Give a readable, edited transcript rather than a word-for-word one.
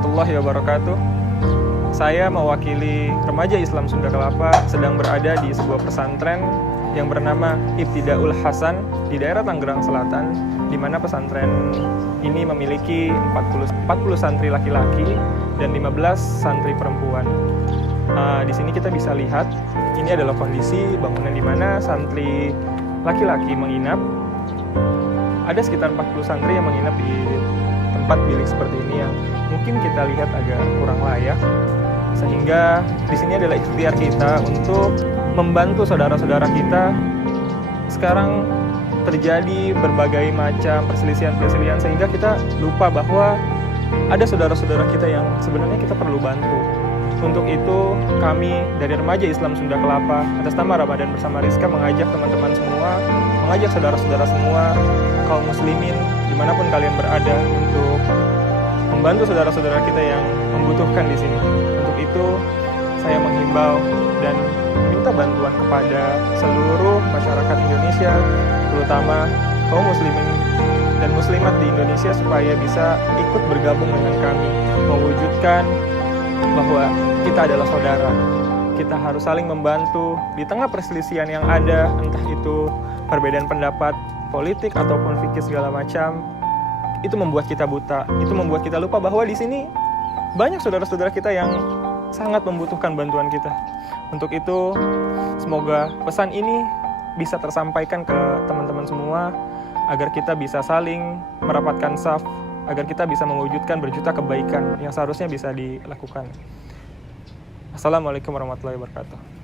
warahmatullahi wabarakatuh. Saya mewakili remaja Islam Sunda Kelapa sedang berada di sebuah pesantren yang bernama Ibtidaul Hasan di daerah Tangerang Selatan, di mana pesantren ini memiliki 40 santri laki-laki dan 15 santri perempuan. Di sini kita bisa lihat ini adalah kondisi bangunan di mana santri laki-laki menginap. Ada sekitar 40 santri yang menginap di tempat bilik seperti ini yang mungkin kita lihat agak kurang layak, sehingga di sini adalah ikhtiar kita untuk membantu saudara-saudara kita. Sekarang terjadi berbagai macam perselisihan sehingga kita lupa bahwa ada saudara-saudara kita yang sebenarnya kita perlu bantu. Untuk itu kami dari Remaja Islam Sunda Kelapa atas nama Ramadan Bersama Rizka mengajak teman-teman semua, mengajak saudara-saudara semua, kaum muslimin dimanapun kalian berada, untuk membantu saudara-saudara kita yang membutuhkan di sini. Untuk itu saya menghimbau dan meminta bantuan kepada seluruh masyarakat Indonesia, terutama kaum muslimin dan muslimat di Indonesia, supaya bisa ikut bergabung dengan kami mewujudkan bahwa kita adalah saudara. Kita harus saling membantu di tengah perselisihan yang ada, entah itu perbedaan pendapat politik ataupun fikih segala macam. Itu membuat kita buta, itu membuat kita lupa bahwa di sini banyak saudara-saudara kita yang sangat membutuhkan bantuan kita. Untuk itu semoga pesan ini bisa tersampaikan ke teman-teman semua, agar kita bisa saling merapatkan saf, agar kita bisa mewujudkan berjuta kebaikan yang seharusnya bisa dilakukan. Assalamualaikum warahmatullahi wabarakatuh.